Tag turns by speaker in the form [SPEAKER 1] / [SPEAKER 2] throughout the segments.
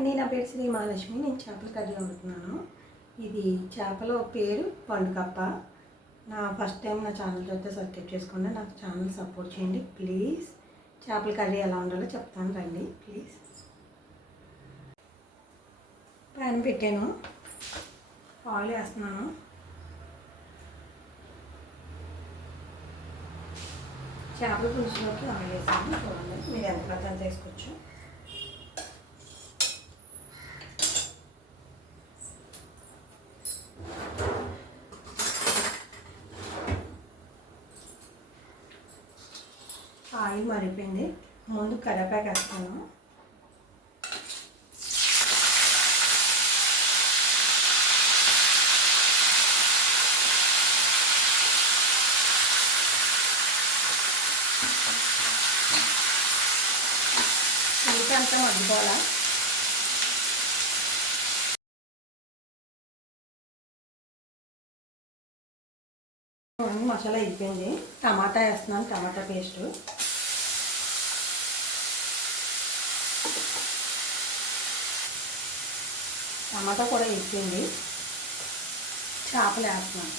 [SPEAKER 1] అండి నా పేరు శ్రీ మహాలక్ష్మి నేను చేపల కర్రీ వండుతున్నాను. ఇది చేపల పేరు పండుకప్ప నా ఫస్ట్ టైం నా ఛానల్ చూస్తే సబ్స్క్రైబ్ చేసుకోండి. నాకు ఛానల్ సపోర్ట్ చేయండి. ప్లీజ్. చేపల కర్రీ ఎలా ఉండాలో చెప్తాను రండి. ప్లీజ్. ప్యాన్ పెట్టాను. ఆయిల్ వేస్తున్నాను. చేపల పులుసులోకి ఆయిల్ వేసాను. చూడండి మీరు ఎంత పడితే అంత ఆయిల్ మరిపోయింది ముందు కరివేపాకు వేస్తాను ఇంకా అంతా మగ్గిపోవాలా? మసాలా అయిపోయింది. టమాటా వేస్తున్నాను టమాటా పేస్ట్. టమాటా కూడా అయిపోయింది. చేపలు వేస్తున్నాను.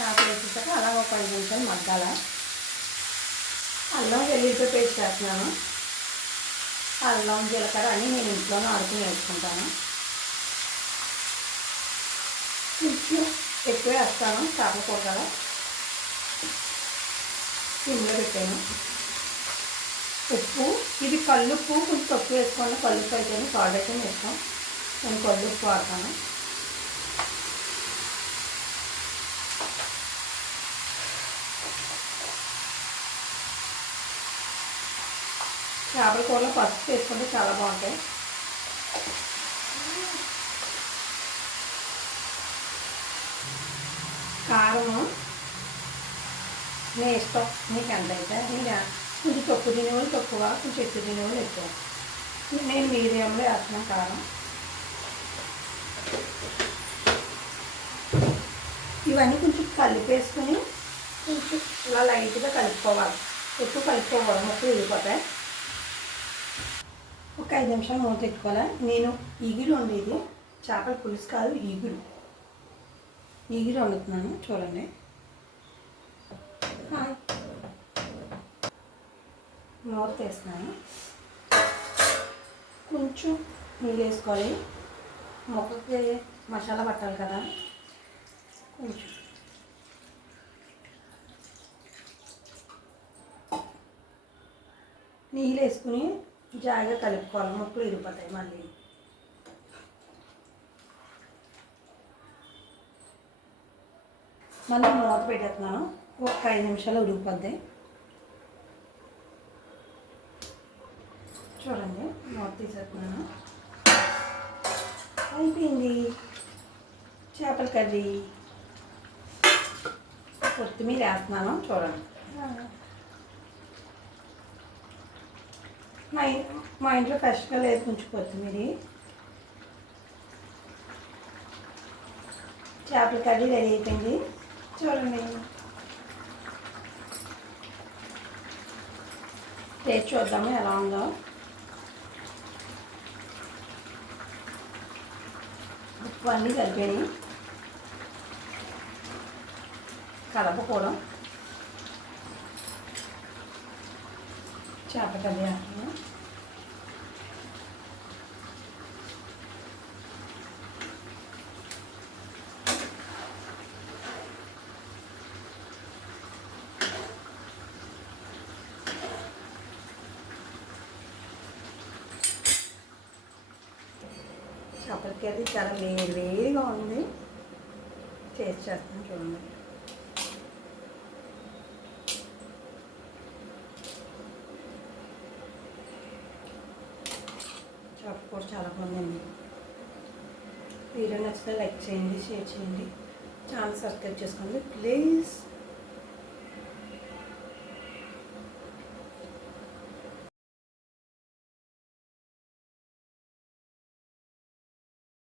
[SPEAKER 1] చేపలు వేసేసాక అలా ఒక ఐదు నిమిషాలు మగ్గాల. అల్లం వెల్లుల్లి పేస్ట్ వేస్తున్నాను. అల్లం జీలకర్ర అని నేను ఇంట్లోనే ఆడుకుని వేసుకుంటాను. ఎక్కువ వేస్తాను చేపల సిమ్లో పెట్టాను. ఉప్పు ఇది కళ్ళుప్పు కొంచెం తక్కువ వేసుకోండి. కళ్ళుప్పు అయితే సాల్ట్ అయితే వేస్తాం. నేను కళ్ళుప్పు వాడతాను. చేపల కూరలో పసుపు వేసుకుంటే చాలా బాగుంటాయి. కారము మీ ఇష్టం. మీకు ఎంత అయితే ఇంకా కొంచెం తక్కువ తినేవాళ్ళు తక్కువ కొంచెం ఎక్కువ తినేవాళ్ళు ఎక్కువ. నేను మీడియంలో వేస్తున్నాను కారం. ఇవన్నీ కొంచెం కలిపేసుకుని కొంచెం ఇలా లైట్గా కలుపుకోవాలి. ఎక్కువ కలుపుకోకూడదు మొక్కలు వెళ్ళిపోతాయి ఒక ఐదు నిమిషాలు మూత పెట్టుకోవాలి నేను ఈగిరి వండేది చేపల పులుసు కాదు ఈగురు. ఈగిరి వండుతున్నాను చూడండి. మూత వేస్తున్నాను కొంచెం నీళ్ళు వేసుకోవాలి. మొక్కకి మసాలా పట్టాలి కదా. కొంచెం. నీళ్ళు వేసుకుని జాగ్రత్త కలుపుకోవాలి. ముక్కలు ఇరిపోతాయి మళ్ళీ. మళ్ళీ మూత పెట్టేస్తున్నాను. ఒక ఐదు నిమిషాలు ఉడికిపోద్ది. చూడండి మూత తీసేస్తున్నాను. అయిపోయింది. చేపల కర్రీ. కొత్తిమీర వేస్తున్నాను. చూడండి. మా ఇ- మా ఇంట్లో ఫ్రెష్గా లేదు కొంచెం కొత్తిమీర చేపల కర్రీ రెడీ అయిపోయింది. చూడండి. టేస్ట్ చూద్దాము ఎలా ఉందో. ఉప్పు అన్నీ కలిపాయి కలపకూడదు. చేప కర్రీ వేస్తున్నాను చేపల కర్రీ చాలా వేడి వేడిగా ఉంది. టేస్ట్ చేస్తాను చూడండి. సపోర్ట్ చాలా బాగుందండి. వీడియో నచ్చితే లైక్ చేయండి షేర్ చేయండి. ఛానల్ సబ్స్క్రైబ్ చేసుకోండి. ప్లీజ్.